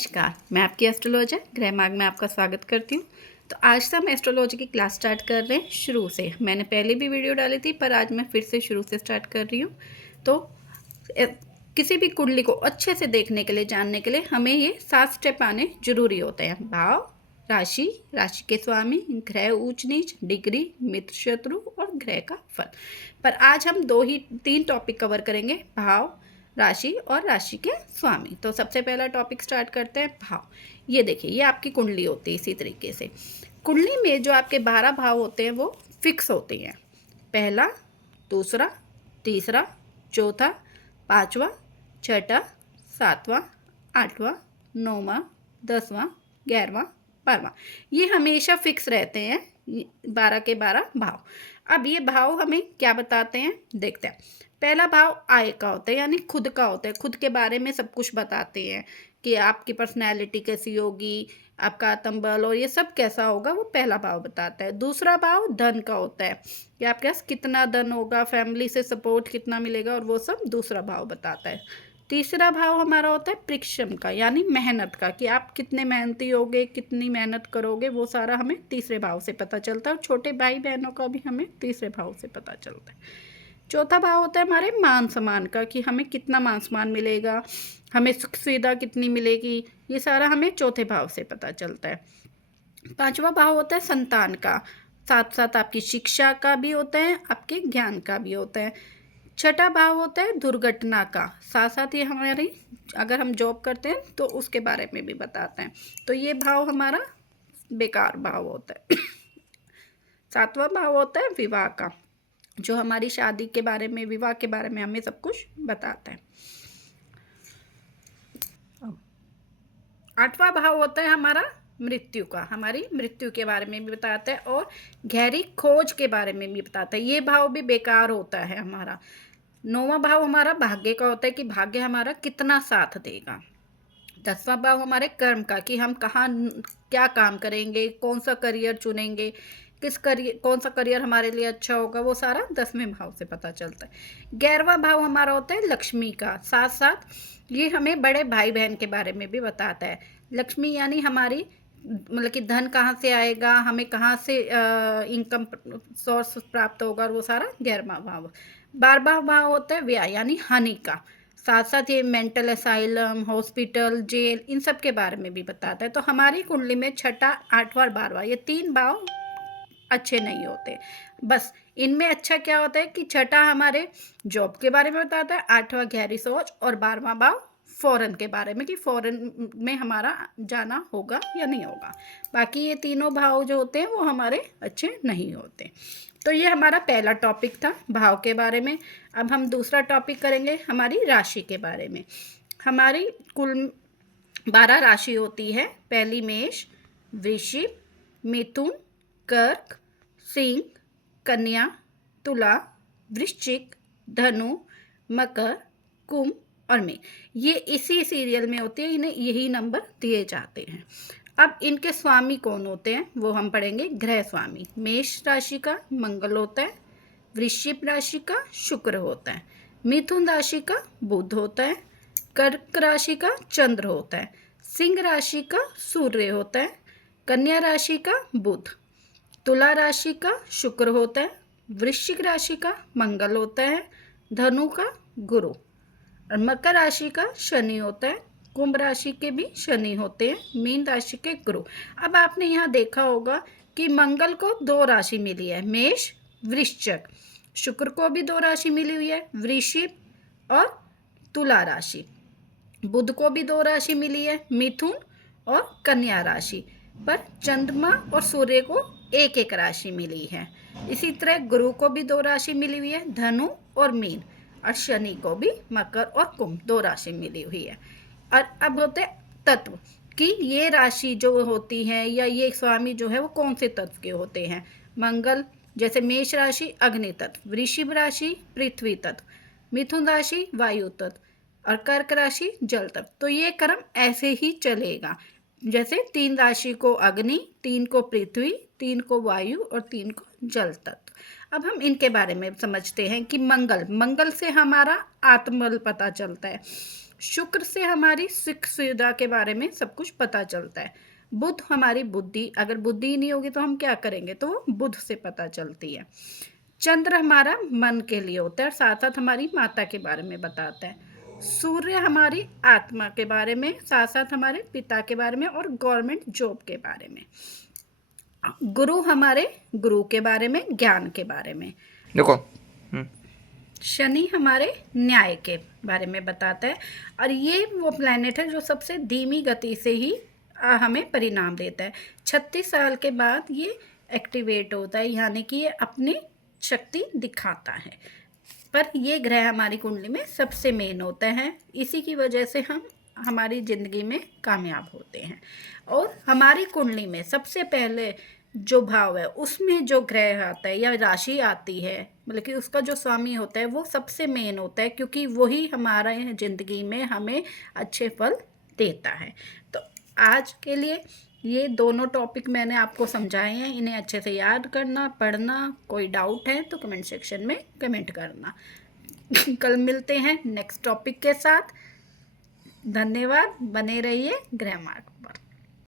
नमस्कार, मैं आपकी एस्ट्रोलॉजर ग्रह मार्ग में आपका स्वागत करती हूँ। तो आज से हम एस्ट्रोलॉजी की क्लास स्टार्ट कर रहे हैं शुरू से। मैंने पहले भी वीडियो डाली थी पर आज मैं फिर से शुरू से स्टार्ट कर रही हूँ। तो किसी भी कुंडली को अच्छे से देखने के लिए, जानने के लिए हमें ये 7 स्टेप आने जरूरी होते हैं। भाव, राशि, राशि के स्वामी, ग्रह ऊंच नीच, डिग्री, मित्र शत्रु और ग्रह का फल। पर आज हम 3 टॉपिक कवर करेंगे, भाव, राशि और राशि के स्वामी। तो सबसे पहला टॉपिक स्टार्ट करते हैं भाव। ये देखिए, ये आपकी कुंडली होती है। इसी तरीके से कुंडली में जो आपके 12 भाव होते हैं वो फिक्स होते हैं। पहला, दूसरा, तीसरा, चौथा, पांचवा, छठा, सातवां, आठवां, नौवां, 10वां, 11वां, 12वां, ये हमेशा फिक्स रहते हैं 12 के 12 भाव। अब ये भाव हमें क्या बताते हैं, देखते हैं। पहला भाव आय का होता है, यानी खुद का होता है। खुद के बारे में सब कुछ बताते हैं कि आपकी पर्सनैलिटी कैसी होगी, आपका आत्मबल और ये सब कैसा होगा, वो पहला भाव बताता है। दूसरा भाव धन का होता है कि आपके पास कितना धन होगा, फैमिली से सपोर्ट कितना मिलेगा, और वो सब दूसरा भाव बताता है। तीसरा भाव हमारा होता है परिश्रम का, यानी मेहनत का, कि आप कितने मेहनती होगे, कितनी मेहनत करोगे, वो सारा हमें तीसरे भाव से पता चलता है। और छोटे भाई बहनों का भी हमें तीसरे भाव से पता चलता है। चौथा भाव होता है हमारे मान सम्मान का, कि हमें कितना मान सम्मान मिलेगा, हमें सुख सुविधा कितनी मिलेगी, ये सारा हमें चौथे भाव से पता चलता है। पांचवा भाव होता है संतान का, साथ साथ आपकी शिक्षा का भी होता है, आपके ज्ञान का भी होता है। छठा भाव होता है दुर्घटना का, साथ साथ ये हमारी अगर हम जॉब करते हैं तो उसके बारे में भी बताते हैं। तो ये भाव हमारा बेकार भाव होता है। सातवां भाव होता है विवाह का, जो हमारी शादी के बारे में, विवाह के बारे में हमें सब कुछ बताता है। आठवां भाव होता है हमारा मृत्यु का, हमारी मृत्यु के बारे में भी बताता है और गहरी खोज के बारे में भी बताता है। ये भाव भी बेकार होता है हमारा। नौवां भाव हमारा भाग्य का होता है कि भाग्य हमारा कितना साथ देगा। 10वां भाव हमारे कर्म का, कि हम कहाँ क्या काम करेंगे, कौन सा करियर चुनेंगे, कौन सा करियर हमारे लिए अच्छा होगा, वो सारा 10वें भाव से पता चलता है। 11वां भाव हमारा होता है लक्ष्मी का, साथ साथ ये हमें बड़े भाई बहन के बारे में भी बताता है। लक्ष्मी यानी हमारी, मतलब कि धन कहाँ से आएगा, हमें कहाँ से इनकम सोर्स प्राप्त होगा, और वो सारा 11वां भाव। 12वां भाव होता है व्यय, यानी हानि का, साथ साथ ये मेंटल असाइलम, हॉस्पिटल, जेल, इन सब के बारे में भी बताता है। तो हमारी कुंडली में छठा, आठवां और 12वां, ये 3 भाव अच्छे नहीं होते। बस इनमें अच्छा क्या होता है कि छठा हमारे जॉब के बारे में बताता है, 8वां गहरी सोच, और 12वां भाव फॉरेन के बारे में, कि फॉरेन में हमारा जाना होगा या नहीं होगा। बाकी ये तीनों भाव जो होते हैं वो हमारे अच्छे नहीं होते। तो ये हमारा पहला टॉपिक था भाव के बारे में। अब हम दूसरा टॉपिक करेंगे हमारी राशि के बारे में। हमारी कुल 12 राशि होती है। पहली मेष, वृश्चिक, मिथुन, कर्क, सिंह, कन्या, तुला, वृश्चिक, धनु, मकर, कुंभ और मीन। ये इसी सीरियल में होती है, इन्हें यही नंबर दिए जाते हैं। अब इनके स्वामी कौन होते हैं वो हम पढ़ेंगे। ग्रह स्वामी, मेष राशि का मंगल होता है, वृश्चिक राशि का शुक्र होता है, मिथुन राशि का बुध होता है, कर्क राशि का चंद्र होता है, सिंह राशि का सूर्य होता है, कन्या राशि का बुध, तुला राशि का शुक्र होता है, वृश्चिक राशि का मंगल होता है, धनु का गुरु, और मकर राशि का शनि होता है, कुंभ राशि के भी शनि होते हैं, मीन राशि के गुरु। अब आपने यहाँ देखा होगा कि मंगल को 2 राशि मिली है, मेष, वृश्चिक। शुक्र को भी 2 राशि मिली हुई है, वृश्चिक और तुला राशि। बुध को भी 2 राशि मिली है, मिथुन और कन्या राशि। पर चंद्रमा और सूर्य को एक एक राशि मिली है। इसी तरह गुरु को भी 2 राशि मिली हुई है, धनु और मीन, और शनि को भी मकर और कुंभ 2 राशि मिली हुई है। और अब होते तत्व, कि ये राशि जो होती है या ये स्वामी जो है वो कौन से तत्व के होते हैं। मंगल, जैसे मेष राशि अग्नि तत्व, वृषभ राशि पृथ्वी तत्व, मिथुन राशि वायु तत्व और कर्क राशि जल तत्व। तो ये क्रम ऐसे ही चलेगा, जैसे 3 राशि को अग्नि, 3 को पृथ्वी, 3 को वायु और 3 को जल तत्व। अब हम इनके बारे में समझते हैं कि मंगल से हमारा आत्मबल पता चलता है। शुक्र से हमारी सुख सुविधा के बारे में सब कुछ पता चलता है। बुध हमारी बुद्धि, अगर बुद्धि ही नहीं होगी तो हम क्या करेंगे, तो वो बुध से पता चलती है। चंद्र हमारा मन के लिए होता है और साथ साथ हमारी माता के बारे में बताता है। सूर्य हमारी आत्मा के बारे में, साथ साथ हमारे पिता के बारे में और गवर्नमेंट जॉब के बारे में। गुरु हमारे गुरु के बारे में, ज्ञान के बारे में। देखो शनि हमारे न्याय के बारे में बताता है और ये वो प्लैनेट है जो सबसे धीमी गति से ही हमें परिणाम देता है। 36 साल के बाद ये एक्टिवेट होता है, यानी कि ये अपनी शक्ति दिखाता है। पर ये ग्रह हमारी कुंडली में सबसे मेन होता है, इसी की वजह से हम हमारी ज़िंदगी में कामयाब होते हैं। और हमारी कुंडली में सबसे पहले जो भाव है उसमें जो ग्रह आता है या राशि आती है, मतलब कि उसका जो स्वामी होता है वो सबसे मेन होता है, क्योंकि वही हमारा ज़िंदगी में हमें अच्छे फल देता है। तो आज के लिए ये दोनों टॉपिक मैंने आपको समझाए हैं, इन्हें अच्छे से याद करना, पढ़ना। कोई डाउट है तो कमेंट सेक्शन में कमेंट करना। कल मिलते हैं नेक्स्ट टॉपिक के साथ। धन्यवाद, बने रहिए ग्रह मार्ग पर।